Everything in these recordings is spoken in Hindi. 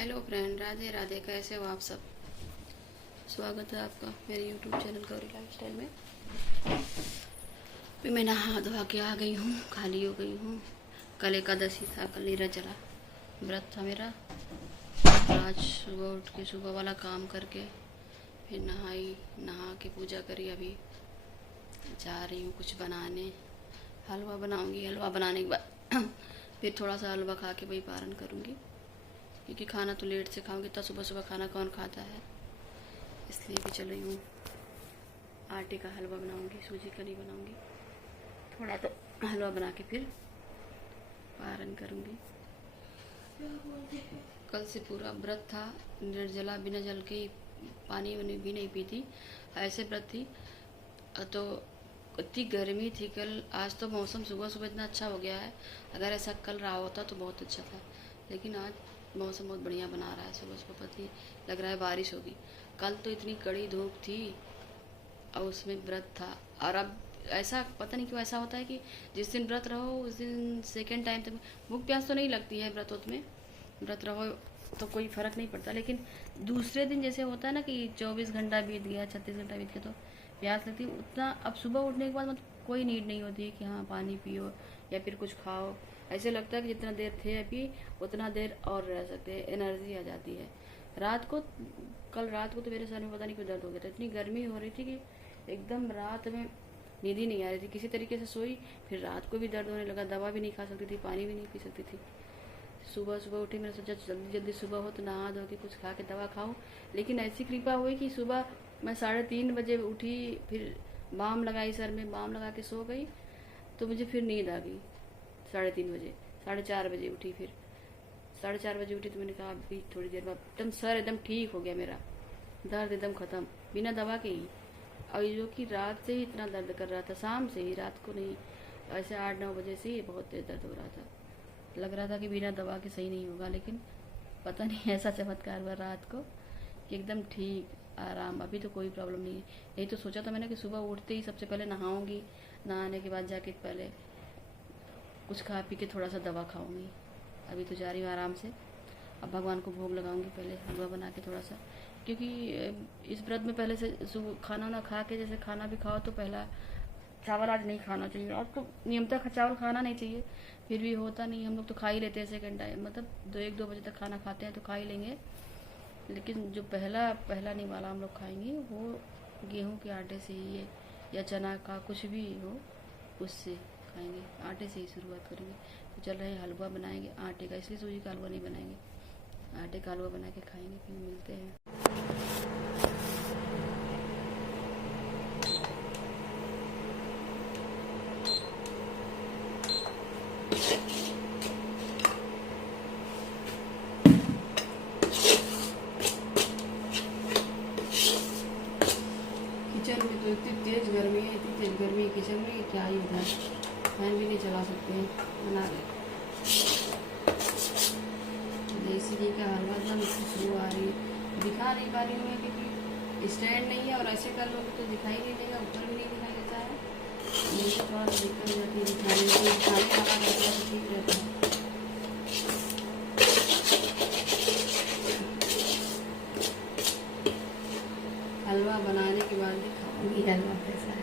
Hello friend, Radhe Radhe. कैसे हो आप सब? स्वागत है आपका मेरे यूट्यूब चैनल गौरी लाइफस्टाइल में। भी मैं नहा धोवा के आ गई हूँ, खाली हो गई हूँ। कल एकादशी था, कल निर्जला व्रत था मेरा। आज सुबह उठ के सुबह वाला काम करके फिर नहा के पूजा करी। अभी जा रही हूँ कुछ बनाने, हलवा बनाऊँगी। हलवा बनाने के बाद फिर थोड़ा सा हलवा खा के वही पारण करूँगी, क्योंकि खाना तो लेट से खाऊंगी। इतना सुबह सुबह खाना कौन खाता है, इसलिए भी चल रही हूँ। आटे का हलवा बनाऊंगी, सूजी का नहीं बनाऊंगी। थोड़ा तो हलवा बना के फिर पारण करूंगी। कल से पूरा व्रत था, निर्जला, बिना जल के पानी भी नहीं पीती, ऐसे व्रत थी। तो इतनी गर्मी थी कल। आज तो मौसम सुबह सुबह इतना अच्छा हो गया है। अगर ऐसा कल रहा होता तो बहुत अच्छा था, लेकिन आज मौसम बहुत बढ़िया बना रहा है। सुबह सुबह पता नहीं लग रहा है बारिश होगी। कल तो इतनी कड़ी धूप थी और उसमें व्रत था। और अब ऐसा पता नहीं क्यों ऐसा होता है कि जिस दिन व्रत रहो उस दिन सेकेंड टाइम तक भूख प्यास तो नहीं लगती है। व्रत रहो तो कोई फ़र्क नहीं पड़ता, लेकिन दूसरे दिन जैसे होता है ना कि 24 घंटा बीत गया, 36 घंटा बीत गया, तो प्यास लगती है उतना। अब सुबह उठने के बाद मतलब कोई नीड नहीं होती है कि हाँ पानी पियो या फिर कुछ खाओ। ऐसे लगता है कि जितना देर थे अभी उतना देर और रह सकते हैं, एनर्जी आ जाती है। कल रात को तो मेरे सर में पता नहीं क्यों दर्द हो गया था। इतनी गर्मी हो रही थी कि एकदम रात में नींद ही नहीं आ रही थी। किसी तरीके से सोई, फिर रात को भी दर्द होने लगा। दवा भी नहीं खा सकती थी, पानी भी नहीं पी सकती थी। सुबह सुबह उठी, मैंने सोचा जल्दी जल्दी सुबह हो तो नहा धो के कुछ खा के दवा खाऊं। लेकिन ऐसी कृपा हुई कि सुबह मैं 3:30 बजे उठी, फिर बाम लगाई, सर में बाम लगा के सो गई। तो मुझे फिर नींद आ गई 3:30 बजे। 4:30 बजे उठी, फिर 4:30 बजे उठी तो मैंने कहा अभी थोड़ी देर बाद एकदम सर एकदम ठीक हो गया, मेरा दर्द एकदम ख़त्म बिना दवा के ही। और जो कि रात से ही इतना दर्द कर रहा था, शाम से ही, रात को नहीं, ऐसे 8-9 बजे से ही बहुत तेज दर्द हो रहा था। लग रहा था कि बिना दवा के सही नहीं होगा, लेकिन पता नहीं ऐसा चमत्कार हुआ रात को कि एकदम ठीक, आराम। अभी तो कोई प्रॉब्लम नहीं है। यही तो सोचा था मैंने कि सुबह उठते ही सबसे पहले नहाऊंगी, नहाने के बाद जाके पहले कुछ खा पी के थोड़ा सा दवा खाऊंगी। अभी तो जा रही हूँ आराम से। अब भगवान को भोग लगाऊंगी, पहले हलवा बना के थोड़ा सा, क्योंकि इस व्रत में पहले से सुबह खाना ना खा के, जैसे खाना भी खाओ तो पहला चावल आज नहीं खाना चाहिए। आज तो नियमतः चावल खाना नहीं चाहिए, फिर भी होता नहीं। हम लोग तो खा ही लेते हैं सेकेंड टाइम, मतलब 1-2 बजे तक खाना खाते हैं तो खा ही लेंगे। लेकिन जो पहला निवाला हम लोग खाएंगे वो गेहूं के आटे से ही है, या चना का, कुछ भी हो उससे खाएंगे। आटे से ही शुरुआत करेंगे। तो चल रहे हैं हलवा बनाएंगे आटे का, इसलिए सूजी का हलवा नहीं बनाएंगे, आटे का हलवा बना के खाएंगे। फिर मिलते हैं। किचन में तो इतनी तेज गर्मी है, इतनी तेज गर्मी है किचन में कि क्या ही होता है। फैन भी नहीं चला सकते हैं। बना रहे देसी घी का हलवा, एकदम खुशबू आ रही है। दिखा नहीं पा रही हूँ मैं क्योंकि स्टैंड नहीं है, और ऐसे कर लोगे तो दिखाई नहीं देगा, ऊपर भी नहीं दिखाई देता है। मुझे थोड़ा सा दिक्कत हो जाती है दिखाने में, दिखाने वाला रहता है तो ठीक रहता है। हलवा बनाने के बाद दिखाऊंगी हलवा कैसा है।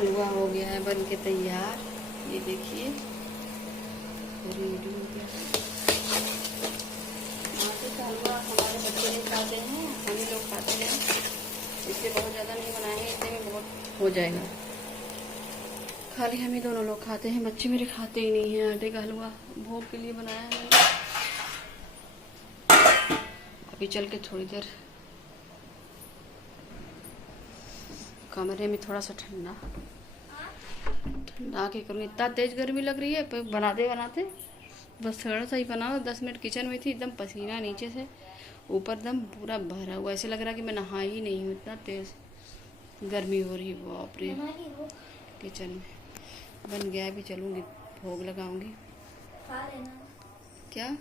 हलवा हो गया है बन के तैयार। ये देखिए रेडी हो गया। माथे का हलवा हमारे बच्चे नहीं खाते हैं, हम ही लोग खाते हैं, इससे बहुत ज़्यादा नहीं बनाएंगे, इतने में बहुत हो जाएगा। खाली हम ही दोनों लोग खाते हैं, बच्चे मेरे खाते ही नहीं हैं। आटे का हलवा भोग के लिए बनाया है मैंने। अभी चल के थोड़ी देर कमरे में थोड़ा सा ठंडा के करूँगी। इतना तेज़ गर्मी लग रही है, पर बनाते बनाते बस थोड़ा सा ही बनाओ। 10 मिनट किचन में थी, एकदम पसीना नीचे से ऊपर एकदम पूरा भरा हुआ, ऐसे लग रहा कि मैं नहा ही नहीं हूँ, इतना तेज़ गर्मी हो रही है। बाप रे। किचन में बन गया, भी चलूँगी भोग लगाऊंगी। क्या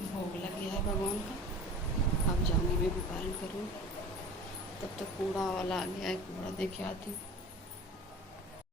भोग लग गया है भगवान का। अब जाऊँगी मैं भी पारण करूँ। तब तक कूड़ा वाला आ गया है, कूड़ा दे के आती हूँ।